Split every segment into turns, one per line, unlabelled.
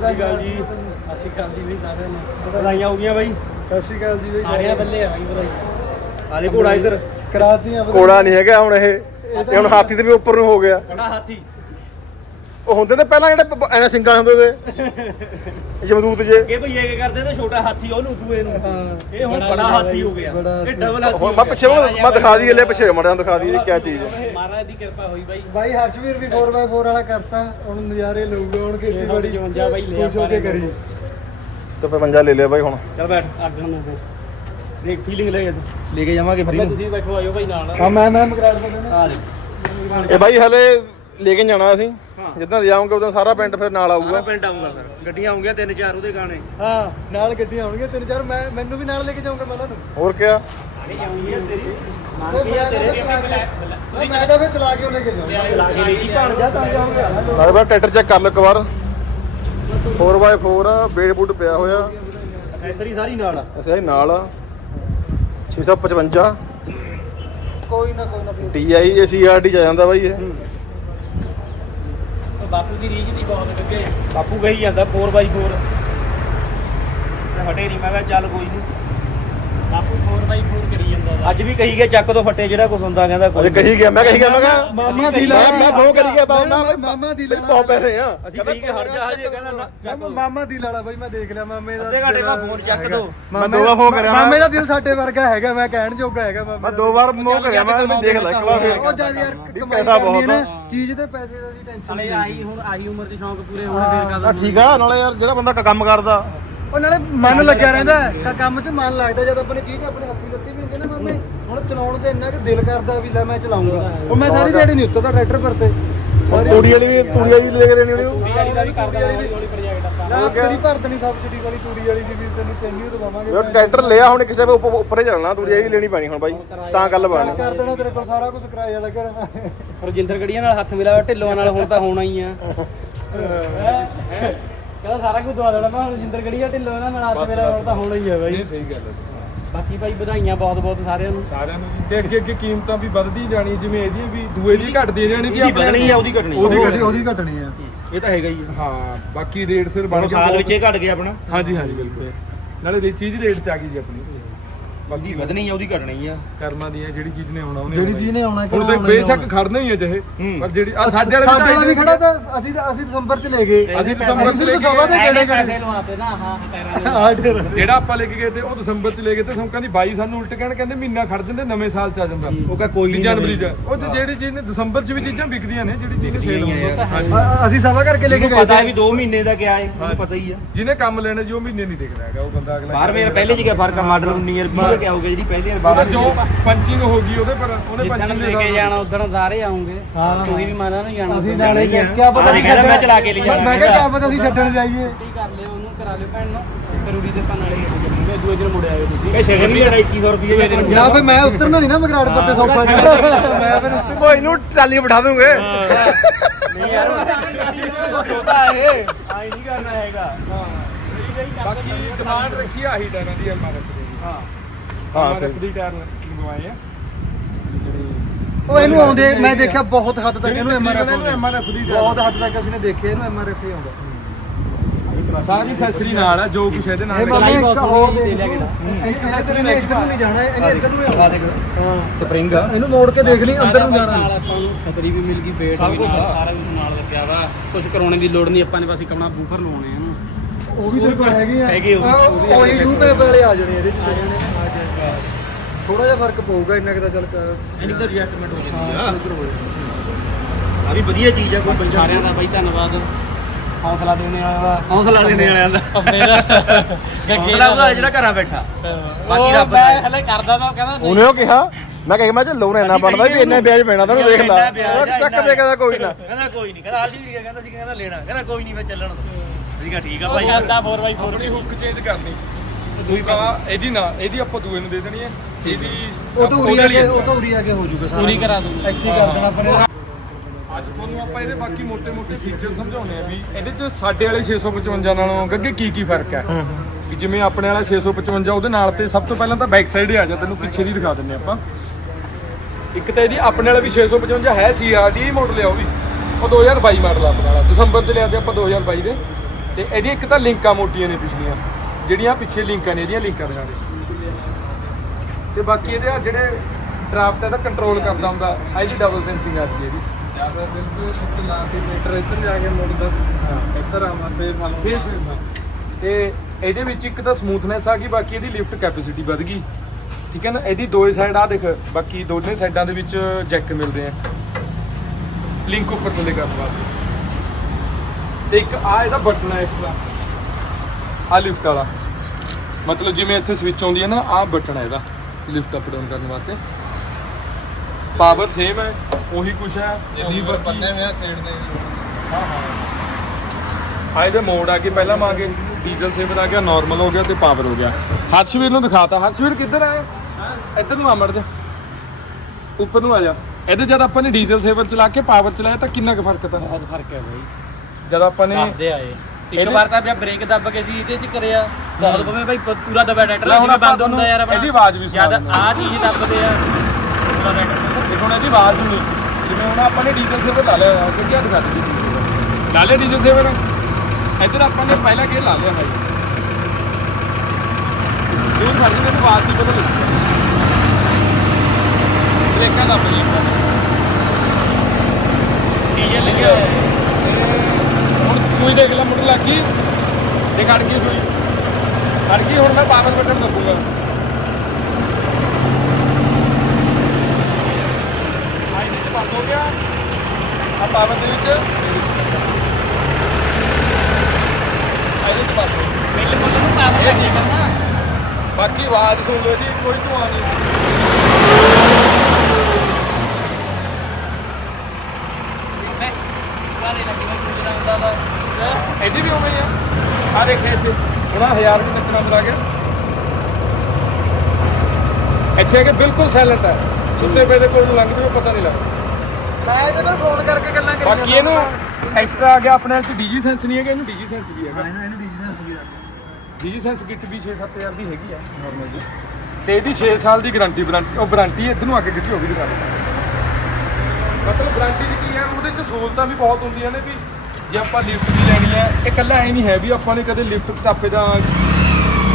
ਸਤਿ ਸ਼੍ਰੀ
ਅਕਾਲ ਵੀ ਸਾਰਿਆਂ
ਨੂੰ ਲਾਈਆਂ ਹੋ ਗਈਆਂ ਬਾਈ
ਸਤਿ ਸ਼੍ਰੀ ਅਕਾਲ ਜੀ ਬਾਈ
ਸਾਰਿਆਂ ਬੱਲੇ ਆਈ ਬਰਾਈ ਹਾਲੇ ਘੋੜਾ ਇਧਰ
ਕਰਾਤੀਆਂ
ਘੋੜਾ ਨਹੀਂ ਹੈਗਾ ਹੁਣ ਇਹ ਤੇ ਹੁਣ ਹਾਥੀ ਤੇ ਵੀ ਉੱਪਰ ਨੂੰ ਹੋ ਗਿਆ ਬੜਾ ਹਾਥੀ ਉਹ ਹੁੰਦੇ ਨੇ ਪਹਿਲਾਂ ਜਿਹੜੇ ਐਨਾ ਸਿੰਗਲ ਹੁੰਦੇ ਉਹਦੇ ਜਮਦੂਤ ਜੇ
ਇਹ ਕੋਈ ਇੱਕ ਕਰਦੇ ਤਾਂ ਛੋਟਾ ਹਾਥੀ ਉਹਨੂੰ ਦੂਏ ਨੂੰ ਹਾਂ ਇਹ ਹੁਣ ਬੜਾ ਹਾਥੀ ਹੋ ਗਿਆ ਇਹ ਡਬਲ ਹਾਥੀ
ਹੁਣ ਮੈਂ ਪਿੱਛੇ ਮੈਂ ਦਿਖਾ ਦਈਏ ਲੈ ਪਿੱਛੇ ਮੜਿਆਂ ਦਿਖਾ ਦਈਏ ਕੀ ਚੀਜ਼
ਹੈ ਮਹਾਰਾਜ ਦੀ ਕਿਰਪਾ ਹੋਈ ਬਾਈ
ਬਾਈ ਹਰਸ਼ਵੀਰ ਵੀ 4x4 ਵਾਲਾ ਕਰਤਾ ਹੁਣ ਨਜ਼ਾਰੇ ਲਊਗਾ ਹੁਣ ਕਿਤੇ ਬੜੀ ਜੋਂਜਾ ਬਾਈ ਲੈ ਆਪਾਂ ਕੀ ਕਰੀਏ
ਤੇ ਪੰਜਾ ਲੈ ਲਿਆ ਬਾਈ ਹੁਣ
ਚੱਲ ਬੈਠ ਅੱਗੋਂ ਨੂੰ ਦੇਖ ਫੀਲਿੰਗ ਲੈ ਜਾ ਲੈ ਕੇ ਜਾਵਾਂਗੇ ਫਰੀ ਤੁਸੀਂ ਬੈਠੋ ਆਇਓ ਬਾਈ ਨਾਲ
ਹਾਂ ਮੈਂ ਮੈਂ ਮਗਰਾਜ
ਕਰਦੇ ਨੇ ਆ ਜੀ
ਇਹ ਬਾਈ ਹਲੇ ਲੈ ਕੇ ਜਾਣਾ ਅਸੀਂ ਜਦੋਂ ਲਿਆਉਂਗੇ ਉਦੋਂ ਸਾਰਾ ਪਿੰਡ ਫਿਰ ਨਾਲ ਆਊਗਾ
ਸਾਰਾ ਪਿੰਡ ਆਊਗਾ ਫਿਰ ਗੱਡੀਆਂ ਆਉਂਗੀਆਂ ਤਿੰਨ ਚਾਰ ਉਹਦੇ ਗਾਣੇ
ਹਾਂ ਨਾਲ ਗੱਡੀਆਂ ਆਉਣਗੀਆਂ ਤਿੰਨ ਚਾਰ ਮੈਂ ਮੈਨੂੰ ਵੀ ਨਾਲ ਲੈ ਕੇ ਜਾਊਂਗਾ ਮੈਂ ਉਹਨਾਂ ਨੂੰ
ਹੋਰ ਕਿਆ
ਨਹੀਂ ਆਉਂਗੀਆਂ
ਤੇਰੀ ਮੈਂ ਤਾਂ ਫਿਰ ਚਲਾ ਕੇ ਉਹਨੇ ਗਿਆ ਲਾ ਕੇ ਨਹੀਂ ਭਾਣ ਜਾ ਤਾਂ ਜਾਉਂਗੇ ਆ ਨਾ
ਲੋ ਬਾਬਾ ਟੈਟਰ ਚੈੱਕ ਕਰ ਲੈ ਇੱਕ ਵਾਰ 4x4 ਬੇਡ ਬੁੱਡ ਪਿਆ ਹੋਇਆ
ਐਕਸੈਸਰੀ ਸਾਰੀ ਨਾਲ
ਐਸੇ ਨਾਲ 655 ਕੋਈ ਨਾ ਕੋਈ ਨਾ ਡੀ ਜਾ ਜਾਂਦਾ ਬਾਈ ਇਹ
ਬਾਪੂ ਦੀ ਰੀਜ ਦੀ ਬਹੁਤ ਲੱਗੇ ਬਾਪੂ ਕਹੀ ਜਾਂਦਾ 4x4 ਤੇ ਹਟੇਰੀ ਮੈਂ ਕਿਹਾ ਚੱਲ ਕੋਈ ਨਹੀਂ ਅੱਜ ਵੀ ਕਹੀ ਗਿਆ ਚੱਕ ਦੋ ਫੱਟੇ ਜਿਹੜਾ ਕੁਝ ਹੁੰਦਾ ਕਹਿੰਦਾ
ਕੋਈ ਕਹੀ ਗਿਆ ਮੈਂ ਕਹੀ ਗਿਆ ਮੈਂ ਕਹਾ
ਮਾਮਾ ਦੀ ਲਾ
ਮੈਂ ਫੋਨ ਕਰੀ ਗਿਆ
ਬਾਉਂ ਨਾ ਮਾਮਾ ਦੀ
ਲਾ ਬਹੁਤ ਪੈਸੇ ਆ
ਅਸੀਂ ਕਹੀ ਗਿਆ ਹਰ ਜਹਾ ਜੀ ਕਹਿੰਦਾ
ਚੱਕ ਮਾਮਾ ਦੀ ਲਾਲਾ ਬਾਈ ਮੈਂ ਦੇਖ ਲਿਆ ਮਾਮੇ
ਦਾ ਅੱਧੇ ਘੰਟੇ ਦਾ ਫੋਨ ਚੱਕ ਦੋ
ਮੈਂ ਦੋ ਵਾਰ ਫੋਨ ਕਰਿਆ
ਮਾਮੇ ਦਾ ਦਿਲ ਸਾਡੇ ਵਰਗਾ ਹੈਗਾ ਮੈਂ ਕਹਿਣ ਜੋਗਾ ਹੈਗਾ ਮਾਮੇ
ਮੈਂ ਦੋ ਵਾਰ ਮੋਹ ਕਰਿਆ ਮੈਂ ਦੇਖ ਲੈ ਇੱਕ ਵਾਰ ਫੇਰ ਉਹ
ਜਦ ਯਾਰ ਕਮਾਈ ਕਰਨੀ ਹੈ ਨਾ ਚੀਜ਼ ਦੇ ਪੈਸੇ ਦਾ ਵੀ
ਟੈਨਸ਼ਨ ਨਹੀਂ ਆਈ ਹੁਣ ਆਹੀ ਉਮਰ ਦੇ ਸ਼ੌਂਕ ਪੂਰੇ ਹੋਣੇ ਫੇਰ
ਕਰ ਠੀਕ ਆ ਨਾਲੇ ਯਾਰ ਜਿਹੜਾ ਬੰਦਾ ਕੰਮ ਕਰਦਾ
ਉਹ ਨਾਲੇ ਮਨ ਲੱਗਿਆ ਰਹਿੰਦਾ ਹੈ ਕੰਮ 'ਚ ਮਨ ਲੱਗਦਾ ਜਦੋਂ ਆਪਣੇ ਚੀਜ਼ ਆਪਣੇ ਹੱਥੀ ਲੱਤੀ ਵੀ ਹੁੰਦੀ ਨਾ ਮਾਮੇ ਹੁਣ ਚਲਾਉਣ ਦੇ ਇੰਨਾ ਕਿ ਦਿਲ ਕਰਦਾ ਵੀ ਲੈ ਮੈਂ ਚਲਾਉਂਗਾ ਉਹ ਮੈਂ ਸਾਰੀ ਦਿਹਾੜੀ ਨਹੀਂ ਉੱਤਰਦਾ ਟਰੈਕਟਰ ਪਰ
ਤੇ ਤੂੜੀ ਵਾਲੀ ਵੀ ਤੂੜੀ ਵਾਲੀ ਲੈ ਕੇ ਦੇਣੀ ਉਹ
ਤੂੜੀ ਵਾਲੀ ਦਾ ਵੀ ਕਰਦਾ ਹੋਣਾ ਗੋਲੀ ਪ੍ਰੋਜੈਕਟ
ਆਪਾਂ ਤੇਰੀ ਭਰ ਦੇਣੀ ਸਬਸਿਡੀ ਵਾਲੀ ਤੂੜੀ ਵਾਲੀ ਜੀ ਵੀ ਤੈਨੂੰ ਚਾਹੀਦੀ ਉਹ
ਦਵਾਵਾਂਗੇ ਯਾਰ ਟਰੈਕਟਰ ਲਿਆ ਹੁਣ ਕਿਸੇ ਵੇ ਉੱਪਰ ਚੜਨਾ ਤੂੜੀ ਵਾਲੀ ਲੈਣੀ ਪੈਣੀ ਹੁਣ ਬਾਈ ਤਾਂ ਗੱਲ ਬਾਤ
ਕਰ ਦੇਣਾ ਤੇਰੇ ਕੋਲ ਸਾਰਾ ਕੁਝ ਕਿਰਾਏ ਵਾਲਾ ਕਰ
ਰਜਿੰਦਰ ਗੜੀਆਂ ਨਾਲ ਹੱਥ ਮਿਲਾਇਆ ਢਿੱਲੋਂ ਨਾਲ ਹੁਣ ਤਾਂ ਹੋਣਾ ਹੀ ਆ ਕਹਿੰਦਾ ਸਾਰਾ ਕੁਝ ਦਵਾ ਦੇਣਾ ਮੈਂ ਜਿੰਦਰ ਗੜੀ ਗੜੀਆ ਢਿੱਲੋ ਇਹਨਾਂ ਨਾਲ ਆਪੇ ਮੇਰਾ ਤਾਂ ਹੋਣਾ ਹੀ ਹੈ ਬਾਈ ਸਹੀ ਗੱਲ ਹੈ ਬਾਕੀ ਭਾਈ ਵਧਾਈਆਂ ਬਹੁਤ-ਬਹੁਤ ਸਾਰਿਆਂ ਨੂੰ
ਸਾਰਿਆਂ ਨੂੰ
ਤੇ ਅੱਗੇ ਅੱਗੇ ਕੀਮਤਾਂ ਵੀ ਵੱਧਦੀ ਜਾਣੀ ਜਿਵੇਂ ਇਹਦੀ ਵੀ ਦੂਏ ਦੀ ਘਟਦੀ ਜਾਣੀ
ਵੀ ਆਪਣੀ ਘਟਣੀ ਆ ਉਹਦੀ ਘਟਣੀ
ਉਹਦੀ ਘਟਣੀ ਆ
ਇਹ ਤਾਂ ਹੈਗਾ ਹੀ
ਹਾਂ ਬਾਕੀ ਰੇਟ ਸਿਰ
ਬਣ ਗਿਆ ਸਾਲ ਵਿੱਚ ਇਹ ਘਟ ਗਿਆ ਆਪਣਾ
ਹਾਂਜੀ ਹਾਂਜੀ ਬਿਲਕੁਲ
ਨਾਲੇ ਦੇ ਚੀਜ਼ ਰੇਟ ਚ ਆ ਗਈ ਜੀ ਆਪਣੀ
ਬਾਕੀ ਵਧਣੀ ਆ ਉਹਦੀ ਕਰਨੀ ਆ
ਕਰਮਾਂ ਦੀ ਆ ਜਿਹੜੀ ਚੀਜ਼ ਨੇ ਆਉਣਾ ਉਹਨੇ ਜਿਹੜੀ ਚੀਜ਼ ਨੇ ਆਉਣਾ
ਉਹ ਤੇ ਬੇਸ਼ੱਕ ਖੜਨੇ ਹੀ ਆ ਜਹੇ ਪਰ ਜਿਹੜੀ
ਆ ਸਾਡੇ ਵਾਲੇ ਵੀ ਸਾਡੇ ਵਾਲੇ ਵੀ ਖੜਾ ਤਾਂ ਅਸੀਂ ਤਾਂ ਅਸੀਂ ਦਸੰਬਰ ਚ ਲੈ ਗਏ
ਅਸੀਂ ਦਸੰਬਰ ਚ
ਲੈ ਗਏ ਸਭਾ ਦੇ ਕਿਹੜੇ ਕਿਹੜੇ ਲਵਾ ਤੇ ਨਾ ਹਾਂ
ਪੈਰਾਂ ਦੇ ਜਿਹੜਾ ਆਪਾਂ ਲਿਖ ਗਏ ਤੇ ਉਹ ਦਸੰਬਰ ਚ ਲੈ ਗਏ ਤੇ ਸੰਕਾਂ ਦੀ 22 ਸਾਨੂੰ ਉਲਟ ਕਹਿਣ ਕਹਿੰਦੇ ਮਹੀਨਾ ਖੜ ਜਾਂਦੇ ਨਵੇਂ ਸਾਲ ਚ ਆ
ਜਾਂਦਾ ਉਹ ਕਹ ਕੋਈ
ਨਹੀਂ ਜਨਵਰੀ ਚ ਉਹ ਤੇ ਜਿਹੜੀ ਚੀਜ਼ ਨੇ ਦਸੰਬਰ ਚ ਵੀ ਚੀਜ਼ਾਂ ਵਿਕਦੀਆਂ ਨੇ ਜਿਹੜੀ ਚੀਜ਼ ਸੇਲ ਹੁੰਦੀ ਹੈ
ਅਸੀਂ ਸਭਾ ਕਰਕੇ ਲੈ ਕੇ
ਗਏ ਪਤਾ ਹੈ ਵੀ 2 ਮਹੀਨੇ ਦਾ ਕਿਆ ਹੈ ਪਤਾ ਹੀ ਆ
ਜਿਹਨੇ ਕੰਮ ਲੈਣੇ ਜੀ ਉਹ ਮਹੀਨੇ ਨਹੀਂ ਦੇਖਦਾ ਹੈਗਾ
ਉਹ ਬੰਦਾ ਅਗਲਾ ਬਾਰ ਮੇਰ ਪਹਿਲੇ ਜੀ ਫਰਕ ਆ ਮਾਡਲ 19 ਰੁਪਏ ਕਿਹਾ ਹੋਊਗਾ ਜਿਹੜੀ ਪਹਿਲੀ ਵਾਰ
ਬਾਹਰ ਜੋ ਪੰਚੀ ਨੂੰ ਹੋ ਗਈ ਉਹਦੇ ਪਰ
ਉਹਨੇ ਪੰਚੀ ਨੂੰ ਲੈ ਕੇ ਜਾਣਾ ਉਦੋਂ ਸਾਰੇ ਆਉਂਗੇ ਹਾਂ ਕੋਈ ਵੀ ਮਾਰਾ ਨਹੀਂ ਜਾਣਾ
ਅਸੀਂ ਨਾਲੇ ਕੀ ਪਤਾ ਨਹੀਂ ਖੜਾ ਮੈਂ ਚਲਾ ਕੇ ਲਿਆ ਮੈਂ ਕਿਹਾ ਕਿਆ ਪਤਾ ਅਸੀਂ ਛੱਡਣ ਜਾਈਏ
ਕੀ ਕਰ ਲਿਓ ਉਹਨੂੰ ਕਰਾ ਲਿਓ ਭੈਣ ਨੂੰ ਜਰੂਰੀ ਦੇ ਪਾਣ ਵਾਲੇ ਜਿਹੜੇ ਦੂਏ ਦਿਨ ਮੁੜ ਆਏ ਤੁਸੀਂ ਕਿ ਸ਼ਗਨ ਨਹੀਂ ਲੜਾਈ 2000 ਰੁਪਏ
ਦੀ ਜਾਂ ਫੇ ਮੈਂ ਉਤਰਨਾ ਨਹੀਂ ਨਾ ਮਗਰਾੜ ਪੱਤੇ ਸੌਫਾ ਜੀ ਮੈਂ
ਫੇ ਉੱਤੇ ਭਾਈ ਨੂੰ ਟਰਾਲੀ ਬਿਠਾ ਦੂੰਗੇ ਨਹੀਂ ਯਾਰ ਉਹ
ਤਾਂ ਹੈ ਆਈ ਨਹੀਂ ਕਰਨਾ ਹੈਗਾ ਹਾਂ
ਬਾਕੀ ਕਮਾਂਡ ਰੱਖੀ ਆਹੀ ਦਾ ਇਹਨਾਂ ਦੀ ਐਮਆਰਐਸ ਦੇ ਹਾਂ ਹਾਂ ਸਹੀ ਦੀ ਟਾਇਰ ਲਗਵਾਏ ਆ
ਉਹ ਇਹਨੂੰ ਆਉਂਦੇ ਮੈਂ ਦੇਖਿਆ ਬਹੁਤ ਹੱਦ ਤੱਕ ਇਹਨੂੰ ਐਮਆਰਐਫ ਇਹਨੂੰ ਐਮਆਰਐਫ ਦੀ ਬਹੁਤ ਹੱਦ ਤੱਕ ਅਸੀਂ ਨੇ ਦੇਖਿਆ ਇਹਨੂੰ ਐਮਆਰਐਫ ਹੀ ਆਉਂਦਾ
ਸਾਰੀ ਸੈਸਰੀ ਨਾਲ ਆ ਜੋ ਕੁਛ ਇਹਦੇ
ਨਾਲ ਲਾਈਵ ਹੋਰ ਦੇ
ਲਿਆ ਕਿਹੜਾ ਇਹਨੇ ਇੱਧਰ ਨੂੰ ਨਹੀਂ ਜਾਣਾ
ਇਹਨੇ ਇੱਧਰ ਨੂੰ ਆਉਣਾ ਦੇਖ
ਹਾਂ ਸਪ੍ਰਿੰਗ ਇਹਨੂੰ
ਮੋੜ ਕੇ ਦੇਖ ਲਈ ਅੰਦਰ ਨੂੰ ਜਾਣਾ ਨਾਲ
ਆਪਾਂ ਨੂੰ ਛਤਰੀ ਵੀ ਮਿਲ ਗਈ ਬੇਟ ਵੀ ਨਾਲ ਸਾਰਾ ਕੁਝ ਨਾਲ ਲੱਗਿਆ ਵਾ ਕੁਝ ਕਰਾਉਣੇ ਦੀ ਲੋੜ ਨਹੀਂ ਆਪਾਂ ਨੇ ਬਸ ਕਮਣਾ ਬੂਫਰ ਲਵਾਉਣੇ
ਆ ਉਹ ਵੀ ਤੇਰੇ ਕੋਲ
ਹੈਗੇ
ਆ ਉਹ ਯੂਟਿਊਬ ਵਾਲੇ ਆ ਜਣੇ ਇਹਦੇ ਚ ਆ ਜਣੇ ਥੋੜਾ ਜਿਹਾ ਫਰਕ ਪਊਗਾ ਇੰਨਾ ਕਿ ਤਾਂ ਚੱਲ
ਇੰਨੀ ਤਾਂ ਰਿਐਕਟਮੈਂਟ ਹੋ ਜਾਂਦੀ ਆ ਆ ਵੀ ਵਧੀਆ ਚੀਜ਼ ਆ ਕੋਈ ਸਾਰਿਆਂ ਦਾ ਬਾਈ ਧੰਨਵਾਦ ਹੌਸਲਾ ਦੇਣੇ ਵਾਲਿਆਂ ਦਾ ਹੌਸਲਾ ਦੇਣੇ ਵਾਲਿਆਂ ਦਾ ਮੇਰਾ ਗੱਗੇ ਦਾ ਜਿਹੜਾ ਘਰਾਂ ਬੈਠਾ ਬਾਕੀ ਰੱਬ ਦਾ ਹਲੇ ਕਰਦਾ ਤਾਂ ਕਹਿੰਦਾ
ਉਹਨੇ ਉਹ ਕਿਹਾ ਮੈਂ ਕਹਿੰਦਾ ਮੈਂ ਚ ਨਾ ਇੰਨਾ ਬਣਦਾ ਵੀ ਇੰਨੇ ਵਿਆਜ ਪੈਣਾ ਤੈਨੂੰ ਦੇਖ ਲਾ ਚੱਕ ਦੇ ਕਹਿੰਦਾ ਕੋਈ ਨਾ
ਕਹਿੰਦਾ ਕੋਈ ਨਹੀਂ ਕਹਿੰਦਾ ਅਰਸ਼ੀ ਵੀ ਕਹਿੰਦਾ ਸੀ ਕਹਿੰਦਾ ਲੈਣਾ ਕਹਿੰਦਾ ਕੋਈ ਨਹੀਂ ਮੈਂ ਚੱਲਣ ਠੀਕ ਆ ਠੀਕ ਆ ਭਾਈ ਜਾਂਦਾ 4x4
ਨਹੀਂ ਹੁੱਕ ਚੇਂਜ ਕਰਨੀ ਦੂਕਾ ਇਹਦੀ ਨਾ ਇਹਦੀ ਆਪਾਂ ਦੂਏ ਨੂੰ ਦੇ ਦੇਣੀ ਹੈ ਇਹਦੀ
ਉਹ ਤਾਂ ਉਰੀ ਆ ਕੇ ਉਹ ਤਾਂ ਉਰੀ ਆ ਕੇ ਹੋ ਜੂਗਾ ਸਾਰਾ ਉਰੀ ਕਰਾ ਦੂੰਗਾ ਇੱਥੇ ਕਰ ਦੇਣਾ ਪਰ
ਅੱਜ ਤੁਹਾਨੂੰ ਆਪਾਂ ਇਹਦੇ ਬਾਕੀ ਮੋٹے ਮੋٹے ਫੀਚਰ ਸਮਝਾਉਣੇ ਆ ਵੀ ਇਹਦੇ ਚ ਸਾਡੇ ਵਾਲੇ 655 ਨਾਲੋਂ ਗੱਗੇ ਕੀ ਕੀ ਫਰਕ ਹੈ ਕਿ ਜਿਵੇਂ ਆਪਣੇ ਵਾਲਾ 655 ਉਹਦੇ ਨਾਲ ਤੇ ਸਭ ਤੋਂ ਪਹਿਲਾਂ ਤਾਂ ਬੈਕ ਸਾਈਡ ਹੀ ਆ ਜਾ ਤੈਨੂੰ ਪਿੱਛੇ ਦੀ ਦਿਖਾ ਦਿੰਨੇ ਆਪਾਂ ਇੱਕ ਤਾਂ ਇਹਦੀ ਆਪਣੇ ਵਾਲਾ ਵੀ 655 ਹੈ CRD ਮਾਡਲ ਆ ਉਹ ਵੀ ਉਹ 2022 ਮਾਡਲ ਆ ਆਪਣਾ ਦਸੰਬਰ ਚ ਲਿਆਦੇ ਆਪਾਂ 2022 ਦੇ ਤੇ ਇਹਦੀ ਇੱਕ ਤਾਂ ਲਿੰਕਾਂ ਮੋਟੀਆਂ ਨੇ ਪਿਛਲੀਆਂ ਜਿਹੜੀਆਂ ਪਿੱਛੇ ਲਿੰਕਾਂ ਨੇ ਇਹਦੀਆਂ ਲਿੰਕਾਂ ਦਿਖਾ ਦੇ ਤੇ ਬਾਕੀ ਇਹਦੇ ਆ ਜਿਹੜੇ ਡਰਾਫਟ ਹੈ ਇਹਦਾ ਕੰਟਰੋਲ ਕਰਦਾ ਹੁੰਦਾ ਆ ਜੀ ਡਬਲ ਸੈਂਸਿੰਗ ਆ ਜੀ
ਇਹਦੀ
ਤੇ ਇਹਦੇ ਵਿੱਚ ਇੱਕ ਤਾਂ ਸਮੂਥਨੈਸ ਆ ਗਈ ਬਾਕੀ ਇਹਦੀ ਲਿਫਟ ਕੈਪੈਸਿਟੀ ਵਧ ਗਈ ਠੀਕ ਹੈ ਨਾ ਇਹਦੀ ਦੋਏ ਸਾਈਡ ਆ ਦੇਖ ਬਾਕੀ ਦੋਨੇ ਸਾਈਡਾਂ ਦੇ ਵਿੱਚ ਜੈਕ ਮਿਲਦੇ ਆ ਲਿੰਕ ਉੱਪਰ ਥੱਲੇ ਕਰ ਦਵਾ ਤੇ ਇੱਕ ਆ ਇਹਦਾ ਬਟਨ ਹੈ ਇਸ ਦਾ ਆ ਲਿਫਟ ਵਾਲਾ ਮਤਲਬ ਜਿਵੇਂ ਇੱਥੇ ਸਵਿਚ ਆਉਂਦੀ ਹੈ ਨਾ ਆਹ ਬਟਨ ਹੈ ਇਹਦਾ ਲਿਫਟ ਅਪ ਡਾਊਨ ਕਰਨ ਵਾਸਤੇ ਪਾਵਰ ਸੇਮ ਹੈ ਉਹੀ ਕੁਝ ਹੈ
ਜਿਹੜੀ ਪਰ ਪੰਨੇ ਵੇ ਸੇਡ ਦੇ ਹਾਂ
ਹਾਂ ਇਹਦੇ ਮੋੜ ਆ ਕੇ ਪਹਿਲਾਂ ਮਾ ਕੇ ਡੀਜ਼ਲ ਸੇਵ ਆ ਗਿਆ ਨਾਰਮਲ ਹੋ ਗਿਆ ਤੇ ਪਾਵਰ ਹੋ ਗਿਆ ਹਰਸ਼ਵੀਰ ਨੂੰ ਦਿਖਾਤਾ ਹਰਸ਼ਵੀਰ ਕਿੱਧਰ ਆਏ ਇੱਧਰ ਨੂੰ ਆਮੜ ਜਾ ਉੱਪਰ ਨੂੰ ਆ ਜਾ ਇਹਦੇ ਜਦ ਆਪਾਂ ਨੇ ਡੀਜ਼ਲ ਸੇਵਰ ਚਲਾ ਕੇ ਪਾਵਰ ਚਲਾਇਆ ਤਾਂ ਕਿੰਨਾ ਕੁ ਫਰਕ ਪੈਂਦਾ
ਬਹੁਤ ਫਰਕ ਹੈ ਬਾਈ ਜਦ ਆਪਾਂ ਨੇ ਦੱਸਦੇ ਆਏ ਇੱਕ ਵਾਰ ਤਾਂ ਬਿਆ ਬ੍ਰੇਕ ਦੱਬ ਕੇ ਸੀ ਇਹਦੇ ਚ ਕਰਿਆ ਬਹੁਤ ਬਵੇਂ ਭਾਈ ਪੂਰਾ ਦੱਬਿਆ ਡੈਟਰ
ਹੁਣ ਬੰਦ ਹੁੰਦਾ ਯਾਰ
ਆਪਣਾ ਇਹਦੀ ਆਵਾਜ਼ ਵੀ ਸੁਣਾ ਆ ਚੀਜ਼ ਦੱਬਦੇ ਆ
ਪੂਰਾ ਦੇਖੋ ਇਹਦੀ ਆਵਾਜ਼ ਨਹੀਂ ਜਿਵੇਂ ਹੁਣ ਆਪਾਂ ਨੇ ਡੀਜ਼ਲ ਸੇਵਰ ਲਾ ਲਿਆ ਹੋਇਆ ਕਿ ਅੱਜ ਦਿਖਾ ਦਿੱਤੀ ਲਾ ਲਿਆ ਡੀਜ਼ਲ ਸੇਵਰ ਇੱਧਰ ਆਪਾਂ ਨੇ ਪਹਿਲਾ ਗੇਅਰ ਲਾ ਲਿਆ ਭਾਈ ਜੋ ਸਾਡੀ ਨੇ ਆਵਾਜ਼ ਦੀ ਬਦਲ ਲਈ ਬ੍ਰੇਕਾਂ ਦਾ ਬ੍ਰੇਕ
ਡੀਜ਼ਲ ਲੱਗਿਆ ਹੋਇਆ
ਸੂਈ ਦੇਖ ਲੈ ਮੁੱਢ ਲੱਗੀ ਤੇ ਕੜ ਗਈ ਸੂਈ ਕੜ ਗਈ ਹੁਣ ਮੈਂ ਪਾਵਰ ਬਟਨ ਦੱਬੂਗਾ ਆਈ ਨਹੀਂ ਬੰਦ ਹੋ ਗਿਆ ਆ ਪਾਵਰ ਦੇ ਵਿੱਚ ਆਈ ਨਹੀਂ ਬੰਦ
ਮੇਲੇ ਮੁੱਢ ਨੂੰ ਪਾਵਰ ਦੇ ਕਰਨਾ
ਬਾਕੀ ਆਵਾਜ਼ ਸੁਣ ਲੋ ਜੀ ਕੋਈ ਧੂਆ ਨਹੀਂ ਇਹਦੀ ਵੀ ਹੋਣੀ ਆ ਆ ਦੇਖੇ ਇੱਥੇ ਥੋੜਾ ਹਜ਼ਾਰ ਵੀ ਨੱਚਣਾ ਮਿਲ ਗਿਆ ਇੱਥੇ ਕਿ ਬਿਲਕੁਲ ਸਾਇਲੈਂਟ ਹੈ ਸੁੱਤੇ ਪਏ ਦੇ ਕੋਲ ਨੂੰ ਲੰਘਦੇ ਨੂੰ ਪਤਾ ਨਹੀਂ ਲੱਗਦਾ
ਮੈਂ ਇਹਦੇ ਨਾਲ ਫੋਨ ਕਰਕੇ ਗੱਲਾਂ ਕਰੀਆਂ
ਬਾਕੀ ਇਹਨੂੰ ਐਕਸਟਰਾ ਆ ਗਿਆ ਆਪਣੇ ਇੱਥੇ ਡੀਜੀ ਸੈਂਸ ਨਹੀਂ ਹੈਗਾ ਇਹਨੂੰ ਡੀਜੀ ਸੈਂਸ ਵੀ
ਹੈਗਾ ਇਹਨੂੰ ਇਹਨੂੰ ਡੀਜੀ ਸੈਂਸ ਵੀ ਆ
ਡੀਜੀ ਸੈਂਸ ਕਿੱਟ ਵੀ 6-7000 ਦੀ ਹੈਗੀ ਆ ਨਾਰਮਲ ਜੀ ਤੇ ਇਹਦੀ 6 ਸਾਲ ਦੀ ਗਾਰੰਟੀ ਉਹ ਗਾਰੰਟੀ ਇੱਧਰ ਨੂੰ ਆ ਕੇ ਦਿੱਤੀ ਹੋਗੀ ਦੁਕਾਨ ਮਤਲਬ ਗਾਰੰਟੀ ਦੀ ਕੀ ਹੈ ਉਹਦੇ ਵਿੱਚ ਸਹੂਲਤਾਂ ਵੀ ਬਹੁਤ ਹੁੰਦੀਆਂ ਨੇ ਵੀ ਜੇ ਆਪਾਂ ਲਿਫਟ ਵੀ ਲੈਣੀ ਹੈ ਇਹ ਕੱਲਾ ਐ ਨਹੀਂ ਹੈ ਵੀ ਆਪਾਂ ਨੇ ਕਦੇ ਲਿਫਟ ਟਾਪੇ ਦਾ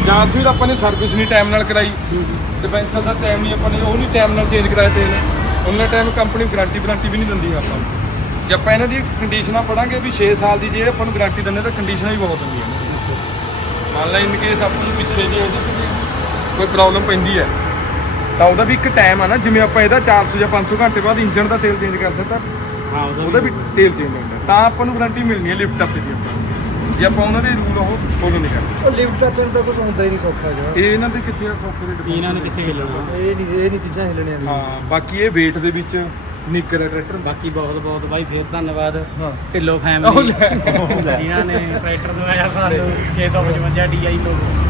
ਜਾਂ ਸੀ ਆਪਾਂ ਨੇ ਸਰਵਿਸ ਨਹੀਂ ਟਾਈਮ ਨਾਲ ਕਰਾਈ ਡਿਫੈਂਸਰ ਦਾ ਟਾਈਮ ਨਹੀਂ ਆਪਾਂ ਨੇ ਉਹ ਨਹੀਂ ਟਾਈਮ ਨਾਲ ਚੇਂਜ ਕਰਾਇਆ ਤੇਲ ਉਹਨੇ ਟਾਈਮ ਕੰਪਨੀ ਗਾਰੰਟੀ ਗਾਰੰਟੀ ਵੀ ਨਹੀਂ ਦਿੰਦੀ ਆਪਾਂ ਜੇ ਆਪਾਂ ਇਹਨਾਂ ਦੀ ਕੰਡੀਸ਼ਨਾਂ ਪੜਾਂਗੇ ਵੀ 6 ਸਾਲ ਦੀ ਜੇ ਆਪਾਂ ਨੂੰ ਗਾਰੰਟੀ ਦਿੰਦੇ ਤਾਂ ਕੰਡੀਸ਼ਨਾਂ ਵੀ ਬਹੁਤ ਹੁੰਦੀਆਂ ਨੇ ਮੰਨ ਲੈ ਇਨ ਕੇਸ ਆਪਾਂ ਨੂੰ ਪਿੱਛੇ ਜੇ ਉਹਦੇ ਕੋਈ ਪ੍ਰੋਬਲਮ ਪੈਂਦੀ ਹੈ ਤਾਂ ਉਹਦਾ ਵੀ ਇੱਕ ਟਾਈਮ ਆ ਨਾ ਜਿਵੇਂ ਆਪਾਂ ਇਹਦਾ 400 ਜਾਂ 500 ਘੰਟੇ ਬਾਅਦ ਇੰਜਨ ਦਾ ਤੇਲ ਚੇਂਜ ਕਰ ਦਿੱਤਾ ਹਾਂ ਉਹਦਾ ਵੀ ਤੇਲ ਚੇਂਜ ਹੁੰਦਾ ਤਾਂ ਆਪਾਂ ਨੂੰ ਗਾਰੰਟੀ ਮਿਲਣੀ ਹੈ ਲਿਫਟ ਅਪ ਦੀ ਆਪਾਂ ਜੇ ਆਪਾਂ ਉਹਨਾਂ ਦੇ ਰੂਲ ਉਹ ਫੋਲੋ ਨਹੀਂ ਕਰਦੇ
ਉਹ ਲਿਫਟ ਅਪ ਤਾਂ ਕੁਝ ਹੁੰਦਾ ਹੀ ਨਹੀਂ ਸੌਖਾ
ਜਿਹਾ ਇਹਨਾਂ ਦੇ ਕਿੱਥੇ ਸੌਖੇ
ਦੇ ਇਹਨਾਂ ਨੇ ਕਿੱਥੇ ਹਿੱਲਣਾ
ਇਹ ਨਹੀਂ ਇਹ ਨਹੀਂ ਚੀਜ਼ਾਂ ਹਿੱਲਣੀਆਂ
ਨਹੀਂ ਹਾਂ ਬਾਕੀ ਇਹ ਵੇਟ ਦੇ ਵਿੱਚ ਨਿੱਕਰ ਟਰੈਕਟਰ
ਬਾਕੀ ਬਹੁਤ ਬਹੁਤ ਬਾਈ ਫੇਰ ਧੰਨਵਾਦ ਹਾਂ ਢਿੱਲੋ ਫੈਮਿਲੀ ਜਿਨ੍ਹਾਂ ਨੇ ਟਰੈਕਟਰ ਦਵਾਇਆ ਸਾਨੂੰ 655 DI ਲੋਗੋ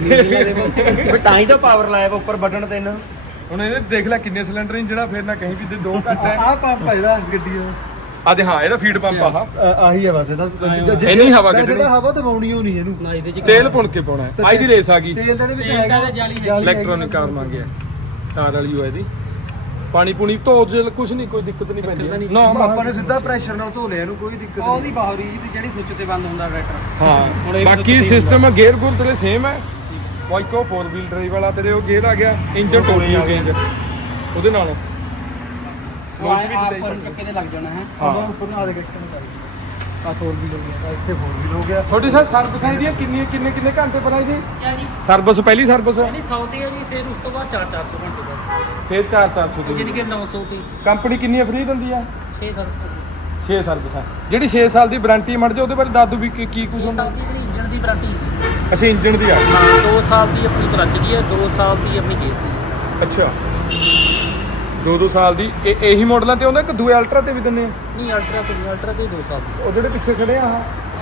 ਮੈਂ ਤਾਂ ਹੀ ਤਾਂ ਪਾਵਰ ਲਾਇਆ ਉੱਪਰ ਬਟਨ ਤੇ ਨਾ
ਹੁਣ ਇਹਨੇ ਦੇਖ ਲੈ ਕਿੰਨੇ ਸਿਲੰਡਰ ਨੇ ਜਿਹੜਾ ਫੇਰ ਨਾ ਕਹੀਂ ਵੀ ਦੋ
ਘੱਟ ਹੈ ਆਹ ਪੰਪ ਹੈ ਇਹਦਾ ਗੱਡੀ ਦਾ
ਆ ਦੇ ਹਾਂ ਇਹਦਾ ਫੀਡ ਪੰਪ ਆਹ
ਆਹੀ ਆ ਬਸ ਇਹਦਾ
ਜੇ ਨਹੀਂ ਹਵਾ ਕੱਢਣੀ
ਇਹਦਾ ਹਵਾ ਤੇ ਦਬਾਉਣੀ ਹੋਣੀ ਇਹਨੂੰ
ਤੇਲ ਪੁਣ ਕੇ ਪਾਉਣਾ ਹੈ ਆਹੀ ਰੇਸ ਆ ਗਈ
ਤੇਲ ਦੇ ਵਿੱਚ ਹੈਗਾ ਜਾਲੀ
ਹੈ ਇਲੈਕਟ੍ਰੋਨਿਕ ਆਰਮ ਆ ਗਿਆ ਤਾਰ ਵਾਲੀ ਹੋਇਆ ਦੀ ਪਾਣੀ ਪੂਣੀ ਧੋ ਜੇ ਕੁਝ ਨਹੀਂ ਕੋਈ ਦਿੱਕਤ ਨਹੀਂ ਪੈਂਦੀ
ਨਾ ਆਪਾਂ ਨੇ ਸਿੱਧਾ ਪ੍ਰੈਸ਼ਰ ਨਾਲ ਧੋ ਲਿਆ ਇਹਨੂੰ ਕੋਈ ਦਿੱਕਤ
ਨਹੀਂ ਉਹਦੀ ਬਾਹਰੀ ਜਿਹੜੀ ਸੁੱਚ ਤੇ ਬੰਦ ਹੁੰਦਾ
ਟਰੈਕਟਰ ਹਾਂ ਬਾਕੀ ਸਿਸਟਮ ਗੇਅਰ ਗੁਰਦਲੇ ਸੇਮ ਹੈ ਵਾਈਕੋ 4 ਵੀਲ ਡਰਾਈਵ ਵਾਲਾ ਤੇਰੇ ਉਹ ਗੇਅਰ ਆ ਗਿਆ ਇੰਜਨ ਟੋਲ ਗਿਆ ਉਹਦੇ ਨਾਲ
ਲੋਚ ਵੀ ਦਿੱਤੇ ਆ ਲੱਗ ਜਾਣਾ ਹੈ ਉਹ ਉੱਪਰ ਨਾਲ ਦੇ ਕਿਸ਼ਤ ਨੂੰ ਕਰੀ ਆਟੋਰ ਵੀ ਹੋ ਗਿਆ
ਇੱਥੇ ਹੋਰ ਵੀ ਹੋ ਗਿਆ ਤੁਹਾਡੀ ਸਰਵਿਸ ਕਿੰਨੀ ਕਿੰਨੇ ਕਿੰਨੇ ਘੰਟੇ ਬਣਾਈ ਜੀ ਸਰਵਿਸ ਪਹਿਲੀ ਸਰਵਿਸ
ਨਹੀਂ 100 ਤੇ ਉਸ ਤੋਂ ਬਾਅਦ 4 400 ਘੰਟੇ ਦਾ
ਫਿਰ 4 400
ਜਿਹਨ ਕਿ 900 ਤੇ
ਕੰਪਨੀ ਕਿੰਨੀ ਫ੍ਰੀ ਦਿੰਦੀ ਆ
6 ਸਰਵਿਸ
6 ਸਰਵਿਸ ਜਿਹੜੀ 6 ਸਾਲ ਦੀ ਵਾਰੰਟੀ ਮੜ ਜਾ ਉਹਦੇ ਬਾਰੇ ਦੱਸ ਦੂ ਵੀ ਕੀ ਕੁਝ
ਹੁੰਦਾ ਸਰਵਿਸ ਦੀ ਇੰਜਨ ਦੀ ਵਾਰੰਟੀ
ਅੱਛਾ ਇੰਜਨ ਦੀ ਆ
ਹਾਂ 2 ਸਾਲ ਦੀ ਆਪਣੀ ਕਲੱਚ ਦੀ ਆ 2 ਸਾਲ ਦੀ ਆਪਣੀ ਗੇਅਰ
ਦੀ ਅੱਛਾ 2-2 ਸਾਲ ਦੀ ਇਹ ਇਹੀ ਮਾਡਲਾਂ ਤੇ ਹੁੰਦਾ ਇੱਕ ਦੂਏ ਅਲਟਰਾ ਤੇ ਵੀ ਦਿੰਨੇ ਆ
ਨਹੀਂ ਅਲਟਰਾ ਤੇ ਨਹੀਂ ਅਲਟਰਾ ਤੇ 2 ਸਾਲ ਦੀ
ਉਹ ਜਿਹੜੇ ਪਿੱਛੇ ਖੜੇ ਆ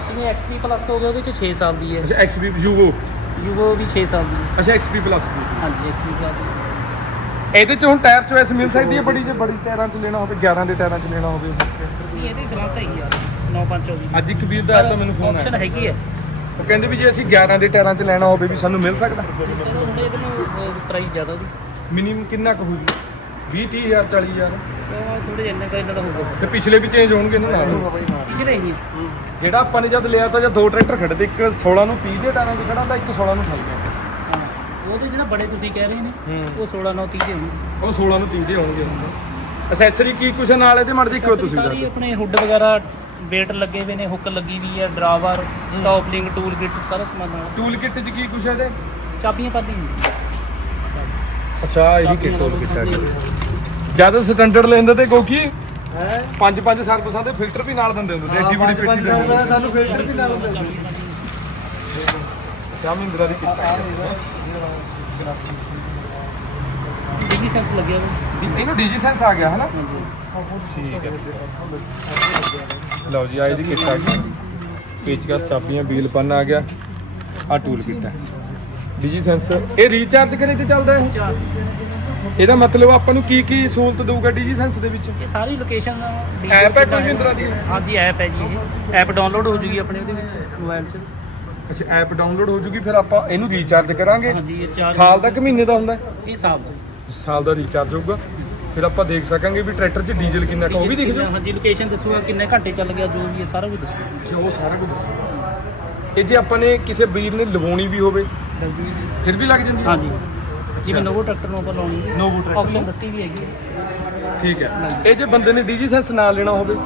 ਜਿਵੇਂ XP ਪਲੱਸ ਹੋ ਗਿਆ ਉਹਦੇ ਵਿੱਚ 6 ਸਾਲ ਦੀ ਹੈ
ਅੱਛਾ XP ਯੂਗੋ
ਯੂਗੋ ਵੀ 6 ਸਾਲ ਦੀ ਹੈ
ਅੱਛਾ XP ਪਲੱਸ ਦੀ ਹਾਂਜੀ XP ਦੀ ਇਹਦੇ ਚ ਹੁਣ ਟਾਇਰ ਚੋਇਸ ਮਿਲ ਸਕਦੀ ਹੈ ਬੜੀ ਜੇ ਬੜੀ ਟਾਇਰਾਂ ਚ ਲੈਣਾ ਹੋਵੇ 11 ਦੇ ਟਾਇਰਾਂ ਚ ਲੈਣਾ ਹੋਵੇ
ਇਹਦੇ ਚ ਗਲਤ ਹੈ ਯਾਰ 9524
ਅੱਜ ਕਬੀਰ ਦਾ ਤਾਂ ਮੈਨੂੰ ਫੋਨ ਆਇਆ ਹੈਗੀ ਹੈ ਉਹ ਕਹਿੰਦੇ ਵੀ ਜੇ ਅਸੀਂ 11 ਦੇ ਟਾਇਰਾਂ 'ਚ ਲੈਣਾ ਹੋਵੇ ਵੀ ਸਾਨੂੰ ਮਿਲ ਸਕਦਾ
ਪ੍ਰਾਈਸ ਜ਼ਿਆਦਾ ਦੀ
ਮਿਨੀਮਮ ਕਿੰਨਾ ਕੁ ਹੋਊਗੀ 20 30000 40000
ਥੋੜੇ ਜਿੰਨਾ ਕਰ ਇੰਨਾ ਹੋਊਗਾ
ਤੇ ਪਿਛਲੇ ਵੀ ਚੇਂਜ ਹੋਣਗੇ ਨਾ
ਨਾਲ
ਜਿਹੜਾ ਆਪਾਂ ਨੇ ਜਦ ਲਿਆ ਤਾਂ ਜਦ ਦੋ ਟਰੈਕਟਰ ਖੜੇ ਤੇ ਇੱਕ 16 ਨੂੰ ਪੀਜ ਦੇ ਟਾਇਰਾਂ ਖੜਾ ਖੜਾਉਂਦਾ ਇੱਕ 16 ਨੂੰ ਖੜਦਾ
ਉਹਦੇ ਜਿਹੜਾ ਬੜੇ ਤੁਸੀਂ ਕਹਿ ਰਹੇ ਨੇ ਉਹ 16 ਨੂੰ 30 ਦੇ ਹੋਣਗੇ
ਉਹ 16 ਨੂੰ 30 ਦੇ ਹੋਣਗੇ ਅਸੈਸਰੀ ਕੀ ਕੁਛ ਨਾਲ ਇਹਦੇ ਮਰਦੀ
ਕਿਉਂ ਤੁਸੀਂ ਆਪਣੇ ਹੁੱਡ ਵਗੈਰਾ ਵੇਟ ਲੱਗੇ ਵੇ ਨੇ ਹੁੱਕ ਲੱਗੀ ਵੀ ਹੈ ਡਰਾਵਰ ਟੌਪਲਿੰਗ ਟੂਲ ਕਿਟ ਸਾਰਾ ਸਮਾਨ ਹੈ
ਟੂਲ ਕਿਟ ਚ ਕੀ ਕੁਛ ਹੈ ਤੇ ਚਾਬੀਆਂ ਪਾਦੀ ਅੱਛਾ ਇਹ ਹੀ ਕਿਟ ਟੂਲ ਕਿੱਟ ਹੈ ਜਿਆਦਾ ਸਟੈਂਡਰਡ ਲੈਂਦੇ ਤੇ ਕੋਕੀ ਪੰਜ ਪੰਜ ਸਰਪਸਾਂ ਦੇ ਫਿਲਟਰ ਵੀ ਨਾਲ ਦਿੰਦੇ ਹੁੰਦੇ
ਐਡੀ ਬੜੀ ਪੇਟੀ ਦੇ ਸਾਨੂੰ ਫਿਲਟਰ ਵੀ ਨਾਲ ਹੁੰਦੇ ਸੀ
ਸ਼ਾਮਿੰਦ ਦਾ ਦੀ
ਇਹ ਡੀਜੀ ਸੈਂਸ ਲੱਗਿਆ
ਇਹਨੂੰ ਡੀਜੀ ਸੈਂਸ ਆ ਗਿਆ ਹੈ ਨਾ ਹਾਂਜੀ ਲਓ ਜੀ ਆਈ ਦੀ ਕਿੱਟਾ ਪੇਚਕਸ ਚਾਬੀਆਂ ਬੀਲ ਬੰਨ ਆ ਗਿਆ ਆ ਟੂਲ ਕਿੱਟਾ ਡੀਜੀ ਸੈਂਸਰ ਇਹ ਰੀਚਾਰਜ ਕਰੇ ਤੇ ਚੱਲਦਾ ਹੈ ਇਹਦਾ ਮਤਲਬ ਆਪਾਂ ਨੂੰ ਕੀ ਕੀ ਸਹੂਲਤ ਦੇਊਗਾ ਡੀਜੀ ਸੈਂਸ ਦੇ ਵਿੱਚ
ਇਹ ਸਾਰੀ ਲੋਕੇਸ਼ਨ
ਐਪ ਹੈ ਕੋਈ ਵੀ ਤਰ੍ਹਾਂ ਦੀ
ਹਾਂਜੀ ਐਪ ਹੈ ਜੀ ਇਹ ਐਪ ਡਾਊਨਲੋਡ ਹੋ ਜੂਗੀ ਆਪਣੇ ਉਹਦੇ ਵਿੱਚ ਮੋਬਾਈਲ 'ਚ
ਅੱਛਾ ਐਪ ਡਾਊਨਲੋਡ ਹੋ ਜੂਗੀ ਫਿਰ ਆਪਾਂ ਇਹਨੂੰ ਰੀਚਾਰਜ ਕਰਾਂਗੇ
ਹਾਂਜੀ ਰੀਚਾਰਜ
ਸਾਲ ਦਾ ਕਿ ਮਹੀਨੇ ਦਾ ਹੁੰਦਾ ਇਹ ਸਾਲ ਦਾ ਸਾਲ ਦਾ ਰੀਚਾਰਜ ਹੋਊਗਾ ਫਿਰ ਆਪਾਂ ਦੇਖ ਸਕਾਂਗੇ ਵੀ ਟਰੈਕਟਰ 'ਚ ਡੀਜ਼ਲ ਕਿੰਨਾ ਕਾ ਉਹ ਵੀ ਦੇਖ ਜੋ
ਹਾਂਜੀ ਲੋਕੇਸ਼ਨ ਦੱਸੂਗਾ ਕਿੰਨੇ ਘੰਟੇ ਚੱਲ ਗਿਆ ਜੋ ਵੀ ਹੈ ਸਾਰਾ ਵੀ
ਦੱਸੂਗਾ ਉਹ ਸਾਰਾ ਕੁਝ ਦੱਸੂਗਾ ਇਹ ਜੇ ਆਪਾਂ ਨੇ ਕਿਸੇ ਵੀਰ ਨੇ ਲਗਾਉਣੀ ਵੀ ਹੋਵੇ ਫਿਰ ਵੀ ਲੱਗ ਜਾਂਦੀ
ਹਾਂਜੀ ਜਿਵੇਂ ਨਵੋ ਟਰੈਕਟਰ ਨੂੰ ਆਪਾਂ ਲਾਉਣੀ ਨਵੋ ਟਰੈਕਟਰ ਆਪਸ਼ਨ ਦਿੱਤੀ ਵੀ ਹੈਗੀ
ਠੀਕ ਹੈ ਇਹ ਜੇ ਬੰਦੇ ਨੇ ਡੀਜ਼ੀ ਸੈਂਸ ਨਾਲ ਲੈਣਾ ਹੋਵੇ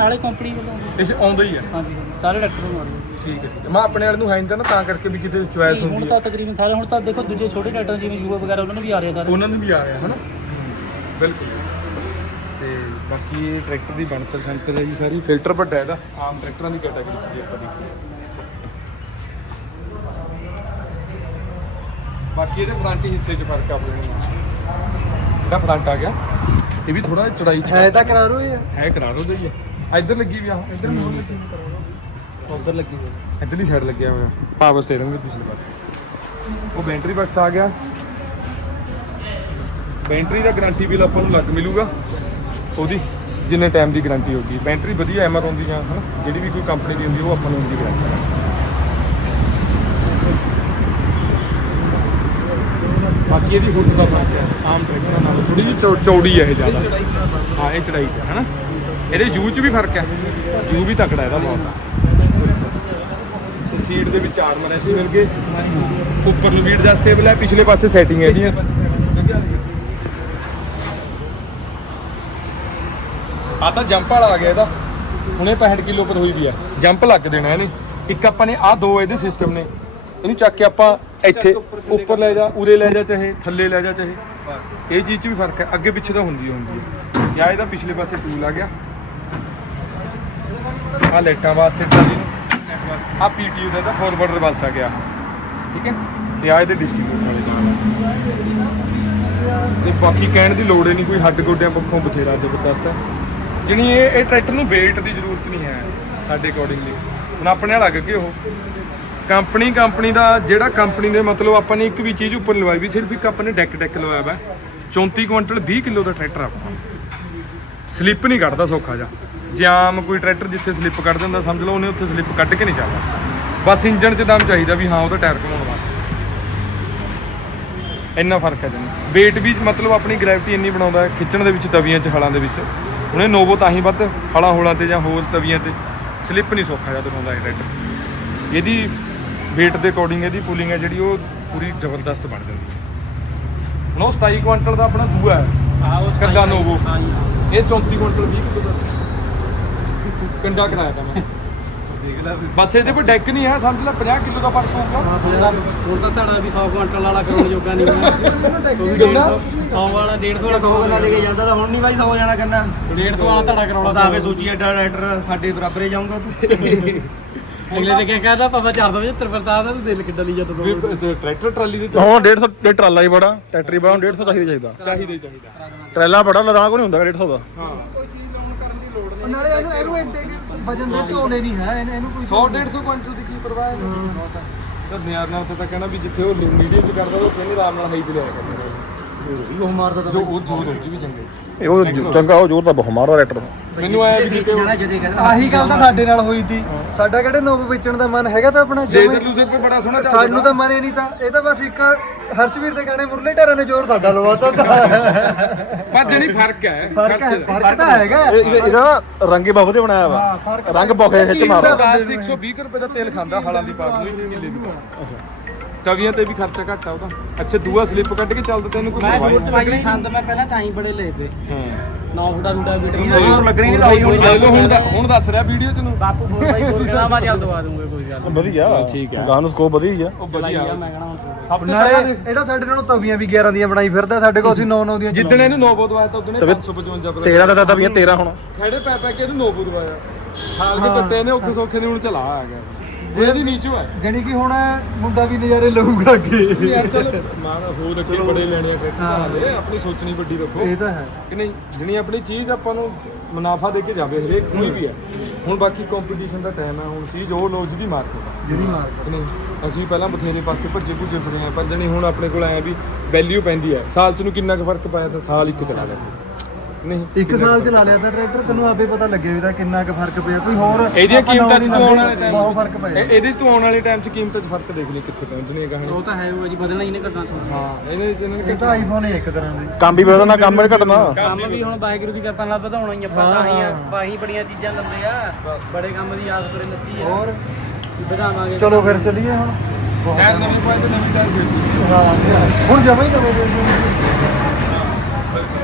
ਨਾਲੇ ਕੰਪਨੀ ਵੱਲੋਂ ਇਹ ਆਉਂਦਾ ਹੀ ਹੈ ਹਾਂਜੀ ਸਾਰੇ ਟਰੈਕਟਰ ਨੂੰ ਆਉਂਦਾ ਠੀਕ ਹੈ ਠੀਕ ਹੈ ਮੈਂ ਆਪਣੇ ਵਾਲੇ ਨੂੰ ਹੈ ਨਹੀਂ ਤਾਂ ਤਾਂ ਕਰਕੇ ਵੀ ਕਿਤੇ ਚੁਆਇਸ ਹੋਣੀ ਹੈ ਹੁਣ ਤਾਂ ਤਕਰੀਬਨ ਸਾਰੇ ਹੁਣ ਤਾਂ ਦੇਖੋ ਦੂਜੇ ਛੋਟੇ ਡਾਕਟਰ ਜਿਵੇਂ ਯੂਰੋ ਵਗੈਰਾ ਉਹਨਾਂ ਨੂੰ ਵੀ ਆ ਰਿਹਾ ਸਾਰੇ ਉਹਨਾਂ ਨੂੰ ਵੀ ਬਿਲਕੁਲ ਤੇ ਬਾਕੀ ਇਹ ਟਰੈਕਟਰ ਦੀ ਬਣਤਰ ਸੈਂਸਰ ਹੈ ਜੀ ਸਾਰੀ ਫਿਲਟਰ ਵੱਡਾ ਹੈ ਦਾ ਆਮ ਟਰੈਕਟਰਾਂ ਦੀ ਕੈਟਾਗਰੀ ਚ ਜੇ ਆਪਾਂ ਦੇਖੀਏ ਬਾਕੀ ਇਹਦੇ ਵਾਰੰਟੀ ਹਿੱਸੇ ਚ ਫਰਕ ਆਪ ਆ ਬਲੇ ਇਹਦਾ ਫਰੰਟ ਆ ਗਿਆ ਇਹ ਵੀ ਥੋੜਾ ਚੜਾਈ ਚ ਹੈ ਤਾਂ ਕਰਾ ਰੋ ਇਹ ਹੈ ਕਰਾ ਰੋ ਦਈਏ ਇੱਧਰ ਲੱਗੀ ਵੀ ਆ ਇੱਧਰ ਨੂੰ ਕਰਾ ਰੋ ਉੱਧਰ ਲੱਗੀ ਹੈ ਇੱਧਰ ਇੱਧਰਲੀ ਸਾਈਡ ਲੱਗਿਆ ਹੋਇਆ ਪਾਵਰ ਸਟੇਅਰਿੰਗ ਵੀ ਪਿਛਲੇ ਪਾਸੇ ਉਹ ਬੈਟਰੀ ਬਕਸ ਆ ਗਿਆ ਬੈਟਰੀ ਦਾ ਗਰੰਟੀ ਵੀ ਆਪਾਂ ਨੂੰ ਲੱਗ ਮਿਲੂਗਾ ਉਹਦੀ ਜਿੰਨੇ ਟਾਈਮ ਦੀ ਗਰੰਟੀ ਹੋਗੀ ਬੈਟਰੀ ਵਧੀਆ ਐਮਰ ਹੁੰਦੀ ਆ ਹਨ ਜਿਹੜੀ ਵੀ ਕੋਈ ਕੰਪਨੀ ਦੀ ਹੁੰਦੀ ਉਹ ਆਪਾਂ ਨੂੰ ਹੁੰਦੀ ਗਰੰਟੀ ਬਾਕੀ ਇਹ ਵੀ ਹੁੱਟ ਦਾ ਫਰਕ ਹੈ ਆਮ ਟਰੈਕਟਰਾਂ ਨਾਲੋਂ ਥੋੜੀ ਜਿਹੀ ਚੌੜੀ ਹੈ ਇਹ ਜ਼ਿਆਦਾ ਹਾਂ ਇਹ ਚੜਾਈ ਹੈ ਹਨਾ ਇਹਦੇ ਯੂ ਚ ਵੀ ਫਰਕ ਹੈ ਯੂ ਵੀ ਤਕੜਾ ਇਹਦਾ ਬਹੁਤ ਆ ਸੀਟ ਦੇ ਵਿੱਚ ਚਾਰ ਮਰੇ ਮਿਲ ਗਏ ਉੱਪਰ ਨੂੰ ਵੀ ਜਸਟੇਬਲ ਹੈ ਪਿਛਲੇ ਪਾਸੇ ਸੈਟਿੰਗ ਹੈ ਜੀ ਆ ਤਾਂ ਜੰਪ ਵਾਲਾ ਆ ਗਿਆ ਇਹਦਾ ਹੁਣੇ 65 ਕਿਲੋ ਪਰ ਹੋਈ ਵੀ ਆ ਜੰਪ ਲੱਗ ਦੇਣਾ ਇਹਨੇ ਇੱਕ ਆਪਾਂ ਨੇ ਆ ਦੋ ਇਹਦੇ ਸਿਸਟਮ ਨੇ ਇਹਨੂੰ ਚੱਕ ਕੇ ਆਪਾਂ ਇੱਥੇ ਉੱਪਰ ਲੈ ਜਾ ਉਰੇ ਲੈ ਜਾ ਚਾਹੇ ਥੱਲੇ ਲੈ ਜਾ ਚਾਹੇ ਬਸ ਇਹ ਚੀਜ਼ 'ਚ ਵੀ ਫਰਕ ਹੈ ਅੱਗੇ ਪਿੱਛੇ ਤਾਂ ਹੁੰਦੀ ਹੁੰਦੀ ਹੈ ਜਾਂ ਇਹਦਾ ਪਿਛਲੇ ਪਾਸੇ ਟੂਲ ਆ ਗਿਆ ਆ ਲੇਟਾਂ ਵਾਸਤੇ ਤਾਂ ਨੂੰ ਆ ਪੀਟੀਯੂ ਦਾ ਤਾਂ ਫੋਰਵਰਡਰ ਬਸ ਆ ਗਿਆ ਠੀਕ ਹੈ ਤੇ ਆ ਇਹਦੇ ਡਿਸਟ੍ਰੀਬਿਊਟਰ ਵਾਲੇ ਜਾਨ ਤੇ ਬਾਕੀ ਕਹਿਣ ਦੀ ਲੋੜ ਨਹੀਂ ਕੋਈ ਹੱਡ ਗੋਡਿਆਂ ਪੱਖੋਂ ਬਥੇਰਾ ਜ਼ਬਰਦਸਤ ਹੈ ਜਣੀ ਇਹ ਇਹ ਟਰੈਕਟਰ ਨੂੰ ਵੇਟ ਦੀ ਜ਼ਰੂਰਤ ਨਹੀਂ ਹੈ ਸਾਡੇ ਅਕੋਰਡਿੰਗਲੀ ਹੁਣ ਆਪਣੇ ਆ ਲੱਗ ਉਹ ਕੰਪਨੀ ਕੰਪਨੀ ਦਾ ਜਿਹੜਾ ਕੰਪਨੀ ਦੇ ਮਤਲਬ ਆਪਾਂ ਨੇ ਇੱਕ ਵੀ ਚੀਜ਼ ਉੱਪਰ ਲਵਾਈ ਵੀ ਸਿਰਫ ਇੱਕ ਆਪਾਂ ਨੇ ਡੈਕ ਡੈਕ ਲਵਾਇਆ ਵਾ 34 ਕੁਇੰਟਲ 20 ਕਿਲੋ ਦਾ ਟਰੈਕਟਰ ਆਪਾਂ ਸਲਿੱਪ ਨਹੀਂ ਕੱਢਦਾ ਸੌਖਾ ਜਾ ਜਾਮ ਕੋਈ ਟਰੈਕਟਰ ਜਿੱਥੇ ਸਲਿੱਪ ਕੱਢ ਦਿੰਦਾ ਸਮਝ ਲਓ ਉਹਨੇ ਉੱਥੇ ਸਲਿੱਪ ਕੱਢ ਕੇ ਨਹੀਂ ਚੱਲਦਾ ਬਸ ਇੰਜਨ 'ਚ ਦਮ ਚਾਹੀਦਾ ਵੀ ਹਾਂ ਉਹਦਾ ਟਾਇਰ ਘੁਮਾਉਣ ਵਾਸਤੇ ਇੰਨਾ ਫਰਕ ਹੈ ਜਨ ਵੇਟ ਵੀ ਮਤਲਬ ਆਪਣੀ ਗ੍ਰੈਵਿਟੀ ਇੰਨੀ ਬਣਾਉਂਦਾ ਖਿੱਚਣ ਦੇ ਵਿੱਚ ਦਵੀਆਂ 'ਚ ਹਲਾਂ ਦੇ ਵਿੱਚ ਉਹਨੇ ਨੋਵੋ ਤਾਂ ਹੀ ਵੱਧ ਹਲਾ ਹੋਲਾਂ ਤੇ ਜਾਂ ਹੋਲ ਤਵੀਆਂ ਤੇ ਸਲਿੱਪ ਨਹੀਂ ਸੋਖਾ ਜਾਂ ਦਿਖਾਉਂਦਾ ਇਹ ਰਾਈਡਰ ਇਹਦੀ weight ਦੇ ਅਕੋਰਡਿੰਗ ਇਹਦੀ ਪੂਲਿੰਗ ਹੈ ਜਿਹੜੀ ਉਹ ਪੂਰੀ ਜ਼ਬਰਦਸਤ ਬਣ ਜਾਂਦੀ ਹੈ ਹੁਣ ਉਹ 27 ਕੁਇੰਟਲ ਦਾ ਆਪਣਾ ਦੂਆ ਹੈ ਕੰਡਾ ਨੋਬੋ ਇਹ 34 ਕੁਇੰਟਲ 20 ਕੁਇੰਟਲ ਕੰਡਾ ਕਰਾਇਆ ਤਾਂ ਮੈਂ ਦੇਖ ਲੈ ਬਸ ਇਹਦੇ ਕੋਈ ਡੈਕ ਨਹੀਂ ਹੈ ਸਮਝ ਲੈ 50 ਕਿਲੋ ਦਾ ਫਰਕ ਹੋਊਗਾ ਹੁਣ ਤਾਂ ਤੁਹਾਡਾ ਵੀ 100 ਕੁਇੰਟਲ ਵਾਲਾ ਕਰਾਉਣ ਜੋਗਾ ਨਹੀਂ ਹੋਣਾ 100 ਵਾਲਾ 150 ਵਾਲਾ ਕਹੋ ਕਿੰਨਾ ਲੈ ਕੇ ਜਾਂਦਾ ਤਾਂ ਹੁਣ ਨਹੀਂ ਬਾਈ 100 ਜਾਣਾ ਕਿੰਨਾ 150 ਵਾਲਾ ਤੁਹਾਡਾ ਕਰਾਉਣਾ ਤਾਂ ਆਵੇ ਸੋਚੀ ਐਡਾ ਰਾਈਡਰ ਸਾਡੇ ਬਰਾਬਰੇ ਜਾਊਗਾ ਤੂੰ ਅਗਲੇ ਦੇ ਕਹਿ ਕਹਦਾ ਪਾਪਾ 475 ਤਰਪਰਤਾ ਦਾ ਤੂੰ ਦਿਲ ਕਿੱਡਾ ਲਈ ਜਾਂਦਾ ਟਰੈਕਟਰ ਟਰਾਲੀ ਦੀ ਹਾਂ 150 ਦੇ ਟਰਾਲਾ ਹੀ ਬੜਾ ਟਰੈਕਟਰੀ ਬੜਾ 150 ਚਾਹੀਦਾ ਚਾਹੀਦਾ ਚਾਹੀਦਾ ਟਰੈਲਾ ਬੜਾ ਲਦਾ ਕੋਈ ਨਹੀਂ ਹੁੰਦਾ 150 ਦਾ ਹਾਂ ਨਾਲੇ ਇਹਨੂੰ ਇਹਨੂੰ ਐਂਟੇ ਵੀ ਵਜਨ ਦੇ ਚਾਉਂਦੇ ਨਹੀਂ ਹੈ ਇਹਨੂੰ ਕੋਈ 100 150 ਕੁਇੰਟਲ ਦੀ ਕੀ ਪਰਵਾਹ ਹੈ ਤਾਂ ਨਿਆਰ ਨਾਲ ਤਾਂ ਕਹਿਣਾ ਵੀ ਜਿੱਥੇ ਉਹ ਮੀਡੀਅਮ ਚ ਕਰਦਾ ਉਹ ਚੰਗੇ ਰਾਮ ਨਾਲ ਹਾਈ ਤੇ ਲਿਆਇਆ ਕਰਦਾ ਜੋ ਉਹ ਮਾਰਦਾ ਤਾਂ ਜੋ ਉਹ ਜੋਰ ਹੋ ਜੀ ਵੀ ਚੰਗੇ ਇਹ ਉਹ ਚੰਗਾ ਉਹ ਜੋਰ ਦਾ ਬਹੁਤ ਮਾਰਦਾ ਰੈਟਰ ਹਾਂ ਮੈਨੂੰ ਆਇਆ ਵੀ ਕਿਤੇ ਆਹੀ ਗੱਲ ਤਾਂ ਸਾਡੇ ਨਾਲ ਹੋਈ ਸੀ ਸਾਡਾ ਕਿਹੜੇ ਨੋਬ ਵੇਚਣ ਦਾ ਮਨ ਹੈਗਾ ਤਾਂ ਆਪਣਾ ਜੇ ਲੇਜ਼ਰ ਲੂਸਰ ਤੇ ਬੜਾ ਸੋਹਣਾ ਚੱਲਦਾ ਸਾਨੂੰ ਤਾਂ ਮਨ ਹੀ ਨਹੀਂ ਤਾਂ ਇਹ ਤਾਂ ਬਸ ਇੱਕ ਹਰਚਵੀਰ ਦੇ ਗਾਣੇ ਮੁਰਲੇ ਢਰਾ ਨੇ ਜ਼ੋਰ ਸਾਡਾ ਲਵਾਤਾ ਪਰ ਜਿਹੜੀ ਫਰਕ ਹੈ ਫਰਕ ਫਰਕ ਤਾਂ ਹੈਗਾ ਇਹਦਾ ਰੰਗੇ ਬਾਬੂ ਤੇ ਬਣਾਇਆ ਵਾ ਰੰਗ ਬੋਖੇ ਵਿੱਚ ਮਾਰੋ 120 ਰੁਪਏ ਦਾ ਤੇਲ ਖਾਂਦਾ ਹਾਲਾਂ ਦੀ ਪਾਰ ਨੂੰ ਕਿੱਲੇ ਦੀ ਤਵੀਆਂ ਤੇ ਵੀ ਖਰਚਾ ਘੱਟਾ ਉਹਦਾ ਅੱਛਾ ਦੂਆ ਸਲਿੱਪ ਕੱਢ ਕੇ ਚੱਲ ਦਿੱਤਾ ਕੋਈ ਮੈਂ ਜ਼ੋਰ ਤੇ ਲੱਗਣੀ ਸੰਦ ਮੈਂ ਪਹਿਲਾਂ ਤਾਂ ਹੀ ਬੜੇ ਲੇਦੇ ਹਾਂ ਨਾ ਹੁੰਦਾ ਹੁੰਦਾ ਵੀਡੀਓ ਨਹੀਂ ਲੱਗਣੀ ਨਹੀਂ ਲਾਈ ਹੁਣ ਹੁਣ ਦੱਸ ਰਿਹਾ ਵੀਡੀਓ ਚ ਨੂੰ ਬਾਪੂ ਹੋਰ ਬਾਈ ਹੋਰ ਕਿਹਾ ਬਾਅਦ ਦਵਾ ਦੂੰਗੇ ਕੋਈ ਗੱਲ ਵਧੀਆ ਠੀਕ ਹੈ ਗਾਨ ਸਕੋਪ ਵਧੀਆ ਉਹ ਵਧੀਆ ਮੈਂ ਕਹਣਾ ਸਭ ਤੋਂ ਇਹ ਤਾਂ ਸਾਡੇ ਨਾਲੋਂ ਤਵੀਆਂ ਵੀ 11 ਦੀਆਂ ਬਣਾਈ ਫਿਰਦਾ ਸਾਡੇ ਕੋਲ ਅਸੀਂ 9 9 ਦੀਆਂ ਜਿੱਦਣੇ ਨੂੰ 9 ਬੁੱਧਵਾਰ ਤੋਂ ਉਹਦੇ 155 13 ਦਾ ਦਾਦਾ ਵੀ 13 ਹੁਣ ਖੇੜੇ ਪੈ ਪੈ ਕੇ ਇਹਨੂੰ 9 ਬੁੱਧਵਾਰ ਹਾਲ ਦੇ ਪੱਤੇ ਨੇ ਔਖੇ ਸੌਖੇ ਨੇ ਹੁਣ ਚਲਾ ਆ ਗਿਆ ਜੇ ਨਹੀਂ ਨੀਚੋ ਹੈ ਜਣੀ ਕਿ ਹੁਣ ਮੁੰਡਾ ਵੀ ਨਜ਼ਾਰੇ ਲਊਗਾ ਅੱਗੇ ਯਾਰ ਚਲ ਮਾਂ ਹੋਰ ਅੱਗੇ ਬੜੇ ਲੈਣੇ ਕਿਹਦੇ ਆਪਣੀ ਸੋਚਣੀ ਵੱਡੀ ਰੱਖੋ ਇਹ ਤਾਂ ਹੈ ਕਿ ਨਹੀਂ ਜਣੀ ਆਪਣੀ ਚੀਜ਼ ਆਪਾਂ ਨੂੰ ਮੁਨਾਫਾ ਦੇ ਕੇ ਜਾਵੇ ਹਰੇਕ ਕੋਈ ਵੀ ਹੈ ਹੁਣ ਬਾਕੀ ਕੰਪੀਟੀਸ਼ਨ ਦਾ ਟਾਈਮ ਆ ਹੁਣ ਸੀ ਜੋ ਲੋਕ ਲੋਜ ਦੀ ਮਾਰਕੀਟ ਜਿਹਦੀ ਮਾਰਕੀਟ ਨਹੀਂ ਅਸੀਂ ਪਹਿਲਾਂ ਬਥੇਰੇ ਪਾਸੇ ਭੱਜੇ ਭੁੱਜੇ ਫਿਰੇ ਆ ਜਣੀ ਹੁਣ ਆਪਣੇ ਕੋਲ ਆਇਆ ਵੀ ਵੈਲਿਊ ਪੈਂਦੀ ਹੈ ਸਾਲ ਚ ਨੂੰ ਕਿੰਨਾ ਕੁ ਫਰਕ ਪਾਇਆ ਤਾਂ ਸਾਲ ਇੱਕ ਚਲਾ ਗਿਆ ਨਹੀਂ ਇੱਕ ਸਾਲ ਚ ਲਾ ਲਿਆ ਤਾਂ ਟਰੈਕਟਰ ਤੈਨੂੰ ਆਪੇ ਪਤਾ ਲੱਗੇ ਵੀਦਾ ਕਿੰਨਾ ਕੁ ਫਰਕ ਪਿਆ ਕੋਈ ਹੋਰ ਇਹਦੀ ਕੀਮਤਾਂ ਚ ਤੂੰ ਆਉਣ ਵਾਲੇ ਟਾਈਮ ਬਹੁਤ ਫਰਕ ਪਿਆ ਇਹਦੇ ਚ ਤੂੰ ਆਉਣ ਵਾਲੇ ਟਾਈਮ ਚ ਕੀਮਤਾਂ ਚ ਫਰਕ ਦੇਖ ਲਈ ਕਿੱਥੇ ਪਹੁੰਚਣੀ ਹੈ ਗਾਣੀ ਉਹ ਤਾਂ ਹੈ ਉਹ ਜੀ ਵਧਣਾ ਹੀ ਨਹੀਂ ਘਟਣਾ ਸੋ ਹਾਂ ਇਹਦੇ ਚ ਇਹਨਾਂ ਨੇ ਕਿਹਾ ਆਈਫੋਨ ਇੱਕ ਤਰ੍ਹਾਂ ਦੇ ਕੰਮ ਵੀ ਵਧਣਾ ਕੰਮ ਵੀ ਘਟਣਾ ਕੰਮ ਵੀ ਹੁਣ ਵਾਹਿਗੁਰੂ ਦੀ ਕਰਤਾਂ ਨਾਲ ਵਧਾਉਣਾ ਹੀ ਆਪਾਂ ਤਾਂ ਹੀ ਆ ਬਾਹੀ ਬੜੀਆਂ ਚੀਜ਼ਾਂ ਲੰਦੇ ਆ ਬੜੇ ਕੰਮ ਦੀ ਆਸ ਕਰੇ ਨੱਤੀ ਆ ਹੋਰ ਵਧਾਵਾਂਗੇ ਚਲੋ ਫਿਰ ਚੱਲੀਏ ਹੁਣ ਟਾਇਰ ਨਵੇਂ ਪਾਏ ਹੁਣ ਜਮਾ ਹੀ ਤਵੇ ਦੇ